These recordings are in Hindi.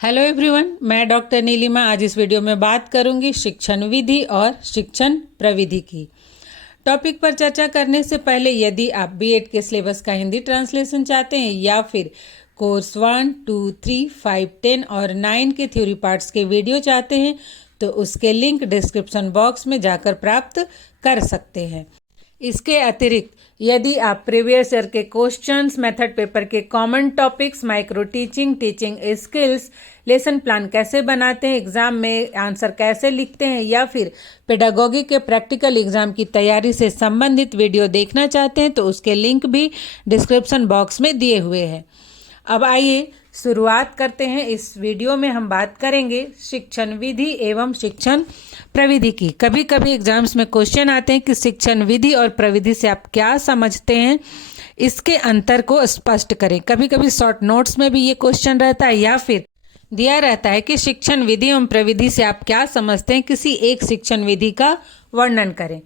हेलो एवरीवन, मैं डॉक्टर नीलिमा आज इस वीडियो में बात करूंगी शिक्षण विधि और शिक्षण प्रविधि की। टॉपिक पर चर्चा करने से पहले यदि आप बीएड के सिलेबस का हिंदी ट्रांसलेशन चाहते हैं या फिर कोर्स 1, 2, 3, 5, 10 और 9 के थ्योरी पार्ट्स के वीडियो चाहते हैं तो उसके लिंक डिस्क्रिप्शन बॉक्स में जाकर प्राप्त कर सकते हैं। इसके अतिरिक्त यदि आप प्रीवियस ईयर के क्वेश्चंस, मेथड पेपर के common topics, micro teaching, teaching skills, lesson plan कैसे बनाते हैं, एग्जाम में आंसर कैसे लिखते हैं या फिर पेडागोगी के प्रैक्टिकल एग्जाम की तैयारी से संबंधित वीडियो देखना चाहते हैं तो उसके लिंक भी डिस्क्रिप्शन बॉक्स में दिए हुए हैं। अब आइए शुरुआत करते हैं। इस वीडियो में हम बात करेंगे शिक्षण विधि एवं शिक्षण प्रविधि की। कभी कभी एग्जाम्स में क्वेश्चन आते हैं कि शिक्षण विधि और प्रविधि से आप क्या समझते हैं, इसके अंतर को स्पष्ट करें। कभी कभी शॉर्ट नोट्स में भी ये क्वेश्चन रहता है या फिर दिया रहता है कि शिक्षण विधि एवं प्रविधि से आप क्या समझते हैं, किसी एक शिक्षण विधि का वर्णन करें।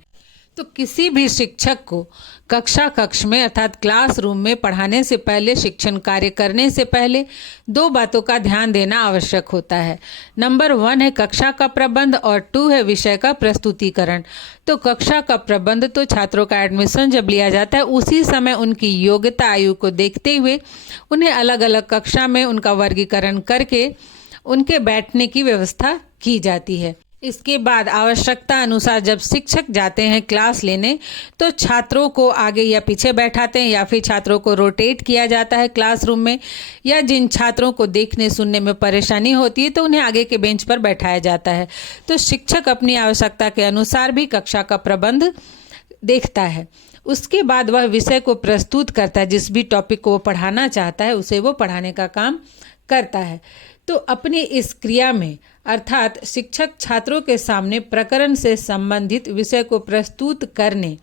तो किसी भी शिक्षक को कक्ष में अर्थात क्लासरूम में पढ़ाने से पहले, शिक्षण कार्य करने से पहले दो बातों का ध्यान देना आवश्यक होता है। नंबर 1 है कक्षा का प्रबंध और 2 है विषय का प्रस्तुतिकरण। तो कक्षा का प्रबंध तो छात्रों का एडमिशन जब लिया जाता है उसी समय उनकी योग्यता आयु को देखते हुए उन्हें अलग अलग कक्षा में उनका वर्गीकरण करके उनके बैठने की व्यवस्था की जाती है। इसके बाद आवश्यकता अनुसार जब शिक्षक जाते हैं क्लास लेने तो छात्रों को आगे या पीछे बैठाते हैं या फिर छात्रों को रोटेट किया जाता है क्लासरूम में, या जिन छात्रों को देखने सुनने में परेशानी होती है तो उन्हें आगे के बेंच पर बैठाया जाता है। तो शिक्षक अपनी आवश्यकता के अनुसार भी कक्षा का प्रबंध देखता है। उसके बाद वह विषय को प्रस्तुत करता है, जिस भी टॉपिक को वो पढ़ाना चाहता है उसे वो पढ़ाने का काम करता है। तो अपनी इस क्रिया में अर्थात शिक्षक छात्रों के सामने प्रकरण से संबंधित विषय को प्रस्तुत करने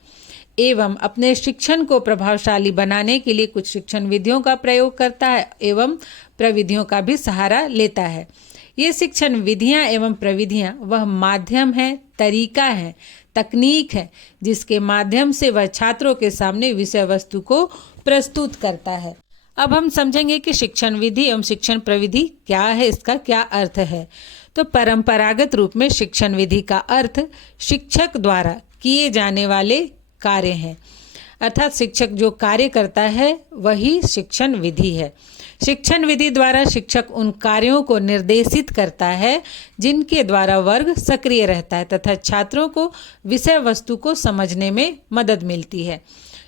एवं अपने शिक्षण को प्रभावशाली बनाने के लिए कुछ शिक्षण विधियों का प्रयोग करता है एवं प्रविधियों का भी सहारा लेता है। ये शिक्षण विधियां एवं प्रविधियां वह माध्यम है, तरीका है, तकनीक है जिसके माध्यम से वह छात्रों के सामने विषय वस्तु को प्रस्तुत करता है। अब हम समझेंगे कि शिक्षण विधि एवं शिक्षण प्रविधि क्या है, इसका क्या अर्थ है। तो परंपरागत रूप में शिक्षण विधि का अर्थ शिक्षक द्वारा किए जाने वाले कार्य हैं, अर्थात शिक्षक जो कार्य करता है वही शिक्षण विधि है। शिक्षण विधि द्वारा शिक्षक उन कार्यों को निर्देशित करता है जिनके द्वारा वर्ग सक्रिय रहता है तथा छात्रों को विषय वस्तु को समझने में मदद मिलती है।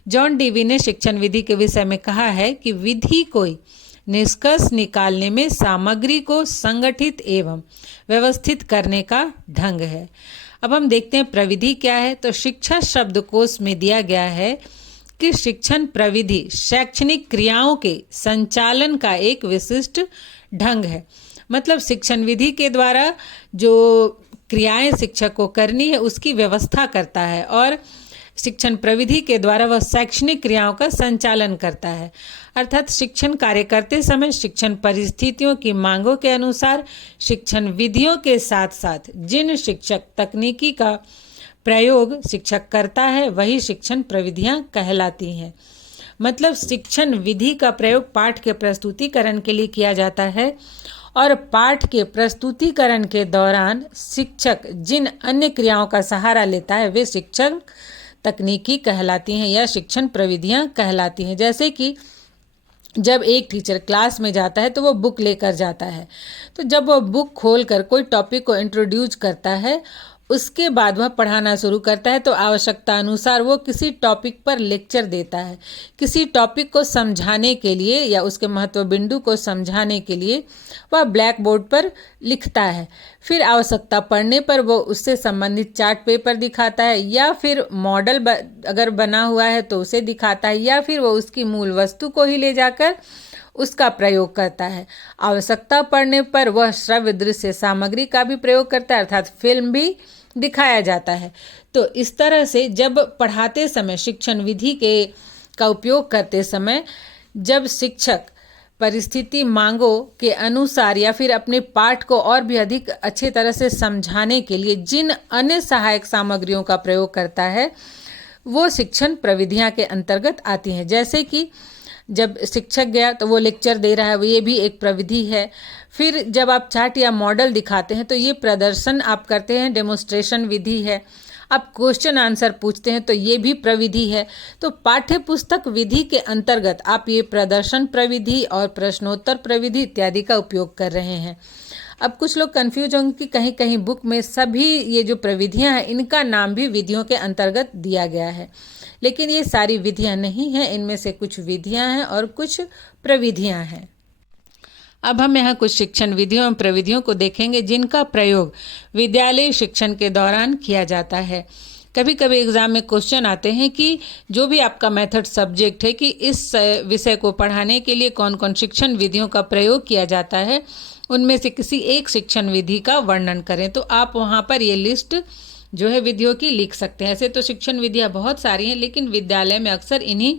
जॉन डीवी ने शिक्षण विधि के विषय में कहा है कि विधि कोई निष्कर्ष निकालने में सामग्री को संगठित एवं व्यवस्थित करने का ढंग है। अब हम देखते हैं प्रविधि क्या है। तो शिक्षा शब्दकोश में दिया गया है कि शिक्षण प्रविधि शैक्षणिक क्रियाओं के संचालन का एक विशिष्ट ढंग है। मतलब शिक्षण विधि के द्वारा जो क्रियाएं शिक्षक को करनी है उसकी व्यवस्था करता है और शिक्षण प्रविधि के द्वारा वह शैक्षणिक क्रियाओं का संचालन करता है। अर्थात शिक्षण कार्य करते समय शिक्षण परिस्थितियों की मांगों के अनुसार शिक्षण विधियों के साथ साथ जिन शिक्षक तकनीकी का प्रयोग शिक्षक करता है वही शिक्षण प्रविधियां कहलाती हैं। मतलब शिक्षण विधि का प्रयोग पाठ के प्रस्तुतिकरण के लिए किया जाता है और पाठ के प्रस्तुतिकरण के दौरान शिक्षक जिन अन्य क्रियाओं का सहारा लेता है वे शिक्षण तकनीकी कहलाती हैं या शिक्षण प्रविधियां कहलाती हैं। जैसे कि जब एक टीचर क्लास में जाता है तो वो बुक लेकर जाता है, तो जब वो बुक खोलकर कोई टॉपिक को इंट्रोड्यूस करता है उसके बाद वह पढ़ाना शुरू करता है तो आवश्यकता अनुसार वो किसी टॉपिक पर लेक्चर देता है। किसी टॉपिक को समझाने के लिए या उसके महत्व बिंदु को समझाने के लिए वह ब्लैक बोर्ड पर लिखता है। फिर आवश्यकता पड़ने पर वो उससे संबंधित चार्ट पेपर दिखाता है या फिर मॉडल अगर बना हुआ है तो उसे दिखाता है या फिर वो उसकी मूल वस्तु को ही ले जाकर उसका प्रयोग करता है। आवश्यकता पड़ने पर वह श्रव्य दृश्य सामग्री का भी प्रयोग करता है अर्थात फिल्म भी दिखाया जाता है। तो इस तरह से जब पढ़ाते समय शिक्षण विधि का उपयोग करते समय जब शिक्षक परिस्थिति मांगों के अनुसार या फिर अपने पाठ को और भी अधिक अच्छे तरह से समझाने के लिए जिन अन्य सहायक सामग्रियों का प्रयोग करता है वो शिक्षण प्रविधियां के अंतर्गत आती हैं। जैसे कि जब शिक्षक गया तो वो लेक्चर दे रहा है, वो ये भी एक प्रविधि है। फिर जब आप चार्ट या मॉडल दिखाते हैं तो ये प्रदर्शन आप करते हैं, डेमोन्स्ट्रेशन विधि है। आप क्वेश्चन आंसर पूछते हैं तो ये भी प्रविधि है। तो पाठ्य पुस्तक विधि के अंतर्गत आप ये प्रदर्शन प्रविधि और प्रश्नोत्तर प्रविधि इत्यादि का उपयोग कर रहे हैं। अब कुछ लोग कंफ्यूज होंगे कि कहीं कहीं बुक में सभी ये जो प्रविधियां हैं इनका नाम भी विधियों के अंतर्गत दिया गया है, लेकिन ये सारी विधियां नहीं हैं। इनमें से कुछ विधियां हैं और कुछ प्रविधियां हैं। अब हम यहाँ कुछ शिक्षण विधियों एवं प्रविधियों को देखेंगे जिनका प्रयोग विद्यालय शिक्षण के दौरान किया जाता है। कभी कभी एग्जाम में क्वेश्चन आते हैं कि जो भी आपका मेथड सब्जेक्ट है कि इस विषय को पढ़ाने के लिए कौन कौन शिक्षण विधियों का प्रयोग किया जाता है, उनमें से किसी एक शिक्षण विधि का वर्णन करें। तो आप वहाँ पर ये लिस्ट जो है विधियों की लिख सकते हैं। ऐसे तो शिक्षण विधियाँ बहुत सारी हैं, लेकिन विद्यालय में अक्सर इन्हीं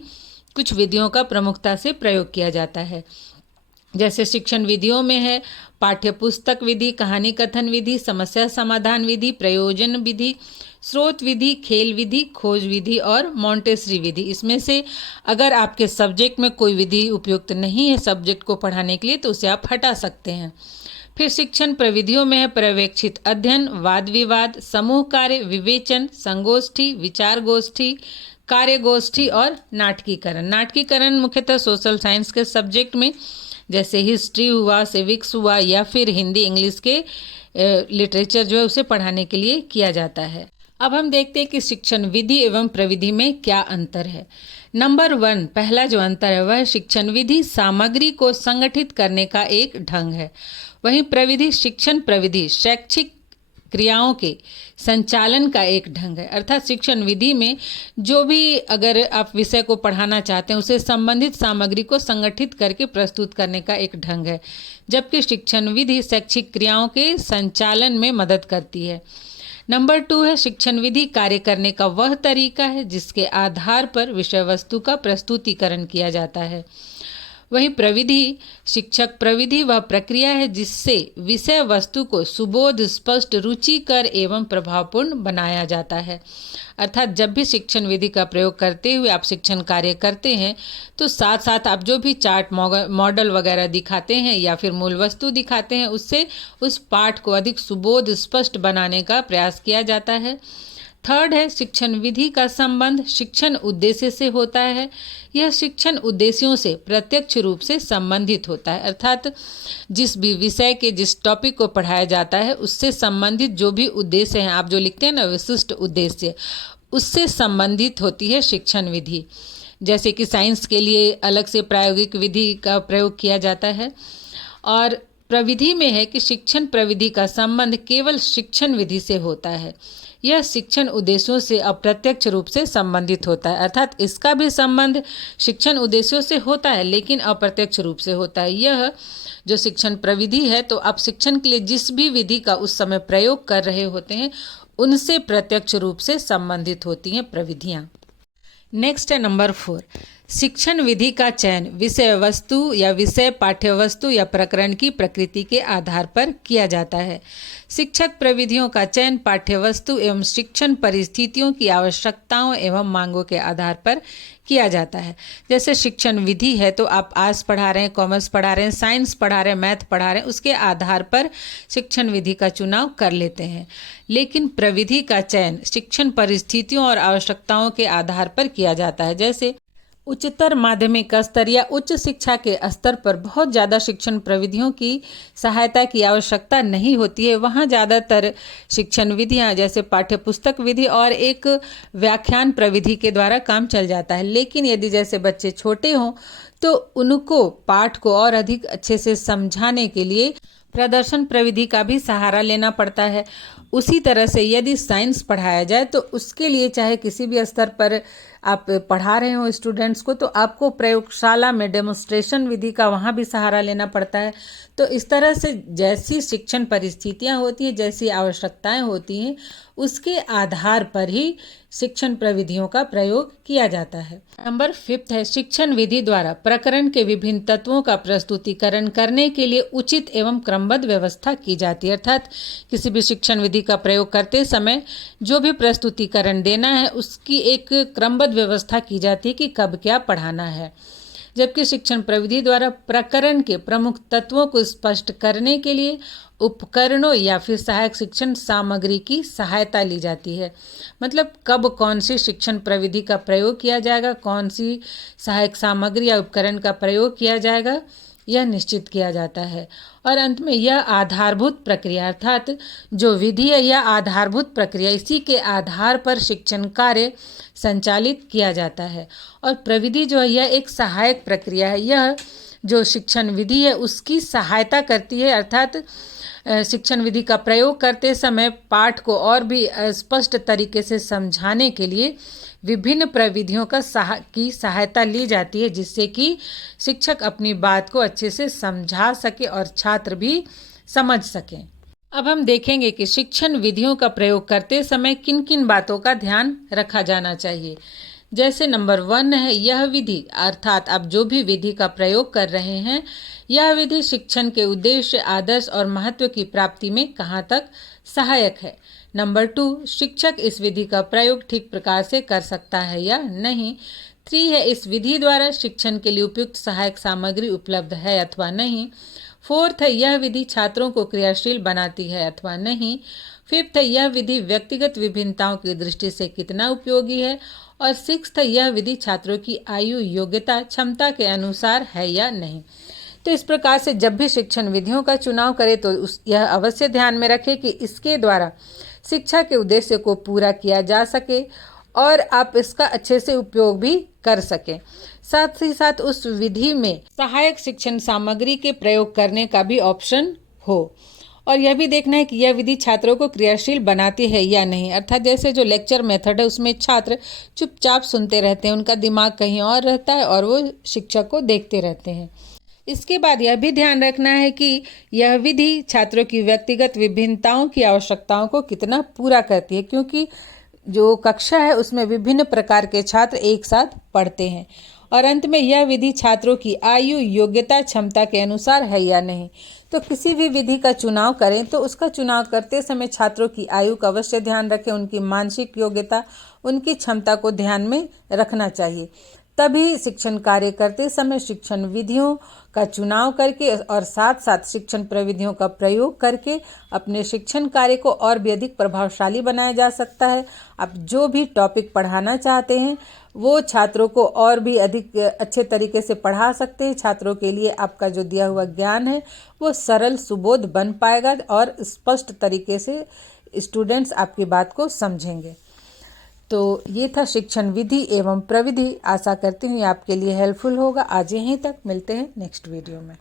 कुछ विधियों का प्रमुखता से प्रयोग किया जाता है। जैसे शिक्षण विधियों में है पाठ्य पुस्तक विधि, कहानी कथन विधि, समस्या समाधान विधि, प्रयोजन विधि, स्रोत विधि, खेल विधि, खोज विधि और मॉन्टेसरी विधि। इसमें से अगर आपके सब्जेक्ट में कोई विधि उपयुक्त नहीं है सब्जेक्ट को पढ़ाने के लिए तो उसे आप हटा सकते हैं। फिर शिक्षण प्रविधियों में है पर्यवेक्षित अध्ययन, वाद विवाद, समूह कार्य, विवेचन, संगोष्ठी, विचार गोष्ठी, कार्य गोष्ठी और नाटकीकरण। नाटकीकरण मुख्यतः सोशल साइंस के सब्जेक्ट में जैसे हिस्ट्री हुआ, सिविक्स हुआ या फिर हिंदी इंग्लिश के लिटरेचर जो है उसे पढ़ाने के लिए किया जाता है। अब हम देखते हैं कि शिक्षण विधि एवं प्रविधि में क्या अंतर है। नंबर 1, पहला जो अंतर है वह शिक्षण विधि सामग्री को संगठित करने का एक ढंग है। वहीं प्रविधि शिक्षण प्रविधि शैक्षिक क्रियाओं के संचालन का एक ढंग है। अर्थात शिक्षण विधि में जो भी अगर आप विषय को पढ़ाना चाहते हैं उसे संबंधित सामग्री को संगठित करके प्रस्तुत करने का एक ढंग है, जबकि शिक्षण विधि शैक्षिक क्रियाओं के संचालन में मदद करती है। नंबर 2 है शिक्षण विधि कार्य करने का वह तरीका है जिसके आधार पर विषय वस्तु का प्रस्तुतिकरण किया जाता है। वहीं प्रविधि शिक्षक प्रविधि वह प्रक्रिया है जिससे विषय वस्तु को सुबोध, स्पष्ट, रुचिकर एवं प्रभावपूर्ण बनाया जाता है। अर्थात जब भी शिक्षण विधि का प्रयोग करते हुए आप शिक्षण कार्य करते हैं तो साथ साथ आप जो भी चार्ट मॉडल वगैरह दिखाते हैं या फिर मूल वस्तु दिखाते हैं उससे उस पाठ को अधिक सुबोध, स्पष्ट बनाने का प्रयास किया जाता है। थर्ड है शिक्षण विधि का संबंध शिक्षण उद्देश्य से होता है। यह शिक्षण उद्देश्यों से प्रत्यक्ष रूप से संबंधित होता है। अर्थात जिस भी विषय के जिस टॉपिक को पढ़ाया जाता है उससे संबंधित जो भी उद्देश्य हैं, आप जो लिखते हैं ना विशिष्ट उद्देश्य, उससे संबंधित होती है शिक्षण विधि। जैसे कि साइंस के लिए अलग से प्रायोगिक विधि का प्रयोग किया जाता है। और प्रविधि में है कि शिक्षण प्रविधि का संबंध केवल शिक्षण विधि से होता है। यह शिक्षण उद्देश्यों से अप्रत्यक्ष रूप से संबंधित होता है। अर्थात इसका भी संबंध शिक्षण उद्देश्यों से होता है लेकिन अप्रत्यक्ष रूप से होता है। यह जो शिक्षण प्रविधि है तो आप शिक्षण के लिए जिस भी विधि का उस समय प्रयोग कर रहे होते हैं उनसे प्रत्यक्ष रूप से संबंधित होती हैं प्रविधियाँ। नेक्स्ट है नंबर 4, शिक्षण विधि का चयन विषय वस्तु या विषय पाठ्य वस्तु या प्रकरण की प्रकृति के आधार पर किया जाता है। शिक्षक प्रविधियों का चयन पाठ्य वस्तु एवं शिक्षण परिस्थितियों की आवश्यकताओं एवं मांगों के आधार पर किया जाता है। जैसे शिक्षण विधि है तो आप आर्ट्स पढ़ा रहे हैं, कॉमर्स पढ़ा रहे हैं, साइंस पढ़ा रहे हैं, मैथ पढ़ा रहे हैं, उसके आधार पर शिक्षण विधि का चुनाव कर लेते हैं। लेकिन प्रविधि का चयन शिक्षण परिस्थितियों और आवश्यकताओं के आधार पर किया जाता है। जैसे उच्चतर माध्यमिक स्तर या उच्च शिक्षा के स्तर पर बहुत ज़्यादा शिक्षण प्रविधियों की सहायता की आवश्यकता नहीं होती है, वहाँ ज़्यादातर शिक्षण विधियाँ जैसे पाठ्यपुस्तक विधि और एक व्याख्यान प्रविधि के द्वारा काम चल जाता है। लेकिन यदि जैसे बच्चे छोटे हों तो उनको पाठ को और अधिक अच्छे से समझाने के लिए प्रदर्शन प्रविधि का भी सहारा लेना पड़ता है। उसी तरह से यदि साइंस पढ़ाया जाए तो उसके लिए चाहे किसी भी स्तर पर आप पढ़ा रहे हो स्टूडेंट्स को तो आपको प्रयोगशाला में डेमोन्स्ट्रेशन विधि का वहाँ भी सहारा लेना पड़ता है। तो इस तरह से जैसी शिक्षण परिस्थितियाँ होती हैं, जैसी आवश्यकताएं होती हैं, उसके आधार पर ही शिक्षण प्रविधियों का प्रयोग किया जाता है। नंबर 5 है शिक्षण विधि द्वारा प्रकरण के विभिन्न तत्वों का प्रस्तुतिकरण करने के लिए उचित एवं क्रमबद्ध व्यवस्था की जाती है। अर्थात किसी भी शिक्षण विधि का प्रयोग करते समय जो भी प्रस्तुतिकरण देना है उसकी एक क्रमबद्ध व्यवस्था की जाती है कि कब क्या पढ़ाना है। जबकि शिक्षण प्रविधि द्वारा प्रकरण के प्रमुख तत्वों को स्पष्ट करने के लिए उपकरणों या फिर सहायक शिक्षण सामग्री की सहायता ली जाती है। मतलब कब कौन सी शिक्षण प्रविधि का प्रयोग किया जाएगा, कौन सी सहायक सामग्री या उपकरण का प्रयोग किया जाएगा, यह निश्चित किया जाता है। और अंत में यह आधारभूत प्रक्रिया अर्थात जो विधि है यह आधारभूत प्रक्रिया, इसी के आधार पर शिक्षण कार्य संचालित किया जाता है। और प्रविधि जो है यह एक सहायक प्रक्रिया है, यह जो शिक्षण विधि है उसकी सहायता करती है। अर्थात शिक्षण विधि का प्रयोग करते समय पाठ को और भी स्पष्ट तरीके से समझाने के लिए विभिन्न प्रविधियों की सहायता ली जाती है, जिससे कि शिक्षक अपनी बात को अच्छे से समझा सके और छात्र भी समझ सकें। अब हम देखेंगे कि शिक्षण विधियों का प्रयोग करते समय किन किन बातों का ध्यान रखा जाना चाहिए। जैसे नंबर 1 है यह विधि, अर्थात आप जो भी विधि का प्रयोग कर रहे हैं यह विधि शिक्षण के उद्देश्य, आदर्श और महत्व की प्राप्ति में कहाँ तक सहायक है। नंबर 2, शिक्षक इस विधि का प्रयोग ठीक प्रकार से कर सकता है या नहीं। 3 है इस विधि द्वारा शिक्षण के लिए उपयुक्त सहायक सामग्री उपलब्ध है अथवा नहीं। 4 है यह विधि छात्रों को क्रियाशील बनाती है अथवा नहीं। 5 है यह विधि व्यक्तिगत विभिन्नताओं की दृष्टि से कितना उपयोगी है। और 6 है यह विधि छात्रों की आयु, योग्यता, क्षमता के अनुसार है या नहीं। तो इस प्रकार से जब भी शिक्षण विधियों का चुनाव करें तो यह अवश्य ध्यान में रखें कि इसके द्वारा शिक्षा के उद्देश्य को पूरा किया जा सके और आप इसका अच्छे से उपयोग भी कर सकें। साथ ही साथ उस विधि में सहायक शिक्षण सामग्री के प्रयोग करने का भी ऑप्शन हो। और यह भी देखना है कि यह विधि छात्रों को क्रियाशील बनाती है या नहीं। अर्थात जैसे जो लेक्चर मेथड है उसमें छात्र चुपचाप सुनते रहते हैं, उनका दिमाग कहीं और रहता है और वो शिक्षक को देखते रहते हैं। इसके बाद यह भी ध्यान रखना है कि यह विधि छात्रों की व्यक्तिगत विभिन्नताओं की आवश्यकताओं को कितना पूरा करती है, क्योंकि जो कक्षा है उसमें विभिन्न प्रकार के छात्र एक साथ पढ़ते हैं। और अंत में यह विधि छात्रों की आयु, योग्यता, क्षमता के अनुसार है या नहीं। तो किसी भी विधि का चुनाव करें तो उसका चुनाव करते समय छात्रों की आयु का अवश्य ध्यान रखें, उनकी मानसिक योग्यता, उनकी क्षमता को ध्यान में रखना चाहिए। तभी शिक्षण कार्य करते समय शिक्षण विधियों का चुनाव करके और साथ साथ शिक्षण प्रविधियों का प्रयोग करके अपने शिक्षण कार्य को और भी अधिक प्रभावशाली बनाया जा सकता है। आप जो भी टॉपिक पढ़ाना चाहते हैं वो छात्रों को और भी अधिक अच्छे तरीके से पढ़ा सकते हैं। छात्रों के लिए आपका जो दिया हुआ ज्ञान है वो सरल, सुबोध बन पाएगा और स्पष्ट तरीके से स्टूडेंट्स आपकी बात को समझेंगे। तो ये था शिक्षण विधि एवं प्रविधि। आशा करती हूँ आपके लिए हेल्पफुल होगा। आज यहीं तक, मिलते हैं नेक्स्ट वीडियो में।